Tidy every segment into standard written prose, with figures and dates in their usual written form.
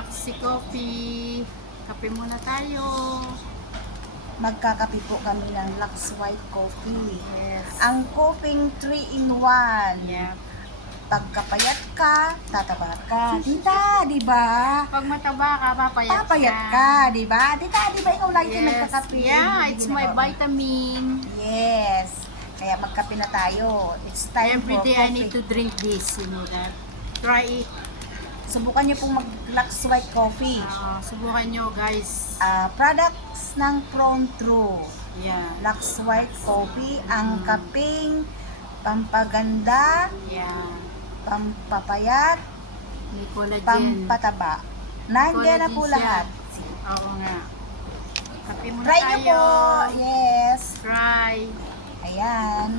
Luxy Coffee. Kape muna tayo. Magkakape po kami ng Lux White Coffee. Yes. Ang coffee 3-in-1. Yeah. Pagkapayat ka, tataba ka. Tita, di ba? Pag mataba ka, papayat Papayat ka, di ba? Tita, di ba ikaw lagi ka nagkakape? Yeah, Hindi it's na my ba? vitamin. Yes. Kaya magkape na tayo. It's time Every for day coffee. I need to drink this, you know that. Try it. Subukan niyo pong mag-Lux White Coffee. Subukan nyo, guys. Products ng True. Yeah. Lux White Coffee, ang kapeng pampaganda, Yeah. pampapayat, May collagen. pampataba. Nandiyan na po Collagen siya. lahat. Oo nga. Kape muna Try tayo. niyo po. Yes. Try. Ayan.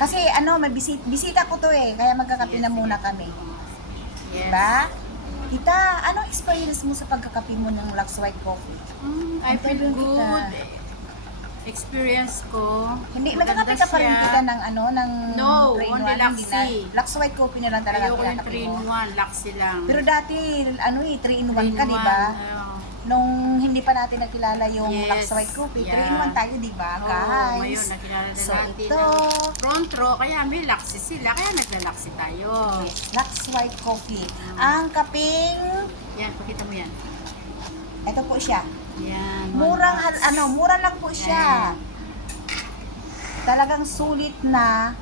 Kasi may bisita ko to kaya magkakape na muna kami. Yes. Diba? Tita, anong experience mo sa pagkakape mo ng Lux White Coffee? I feel Interview good. kita. Experience ko. Hindi, Maganda magkakape ka pa rin siya. kita ng ng No, 3-in-1, only hindi na. Luxy. Lux White Coffee na lang talaga Ayoko yung kinakape mo. 3-in-1. Luxy lang. Pero dati, 3-in-1 ka, di ba? Nung hindi pa natin nakilala yung Yes, Lux White Coffee, yeah. 3-in-1 tayo, di ba, Oo, guys? ngayon nakilala na So, natin ito, ang front row, kaya may Luxy sila, kaya nagla-Luxy tayo. Lux White Coffee. Ang kaping, Yan, pakita mo yan. ito po siya. Yan. Mura lang po siya. Talagang sulit na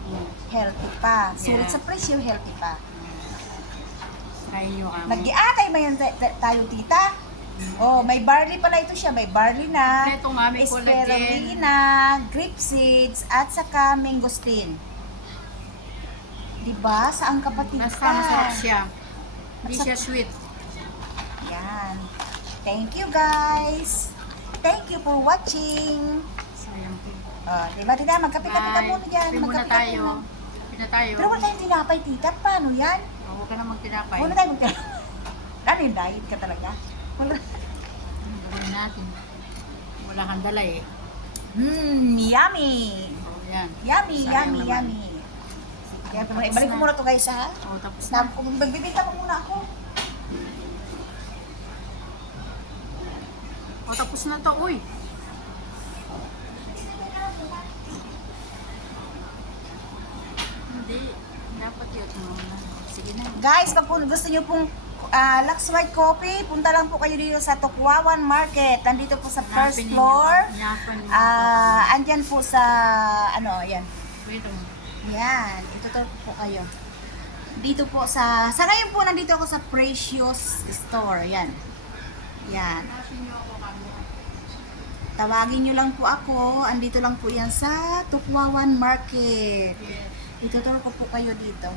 healthy pa. Sulit Yeah. sa presyo, healthy pa. Try nyo kami. Nag-iatay ba yan tayo, tita? Oh, may barley pala ito siya. May barley na, Ito nga, may collagen. spirulina, grape seeds, at saka mangosteen. Diba? Saan kapatid Basta ka? masarap siya. Hindi siya sweet. Yan. Thank you, guys. Thank you for watching. Sayang po. Diba, tita? Magkape-kape ka muna dyan. Kape muna Magkape-kape tayo. na. Kape na tayo. Pero wala tayong tinapay, tita. Paano yan? Huwag ka namang tinapay. Wala tayong tinapay. Ano yung diet ka talaga? Wala. Gawin natin. Wala kang dala eh. Yummy. Oh, yan. Yummy, Sayang yummy, naman. yummy. Kaya Tapos ibalik ko na. muna to guys ha. Oh, tapos na. Magbibigay pa muna ako. Oh, tapos na to. Uy. Hindi. Dapat yun muna. Sige na. Guys, pag gusto nyo pong Lux White Coffee, punta lang po kayo dito sa Tukwawan Market. Nandito po sa first Hanapin ninyo. floor. Hanapin ninyo. Andyan po sa, yan. Wait a minute. Yan, itutur po kayo. Dito po sa ngayon po nandito ako sa Precious Store. Yan. Yan. Hanapin niyo ako kami. Tawagin nyo lang po ako. Andito lang po yan sa Tukwawan Market. Yes. Itutur ko po kayo dito.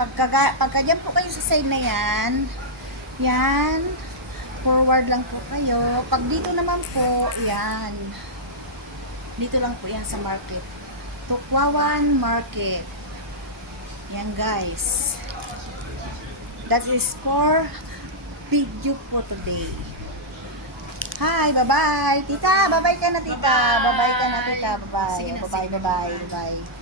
Pagka dyan po kayo sa side na yan, forward lang po kayo. Pag dito naman po, yan. Dito lang po yan sa market. Tukwawan Market. Yan guys. That is for video po today. Hi, bye-bye. Tita, bye-bye ka na tita. Bye-bye ka na tita. Bye-bye. Sige na, Bye-bye, sige na. bye-bye. Bye.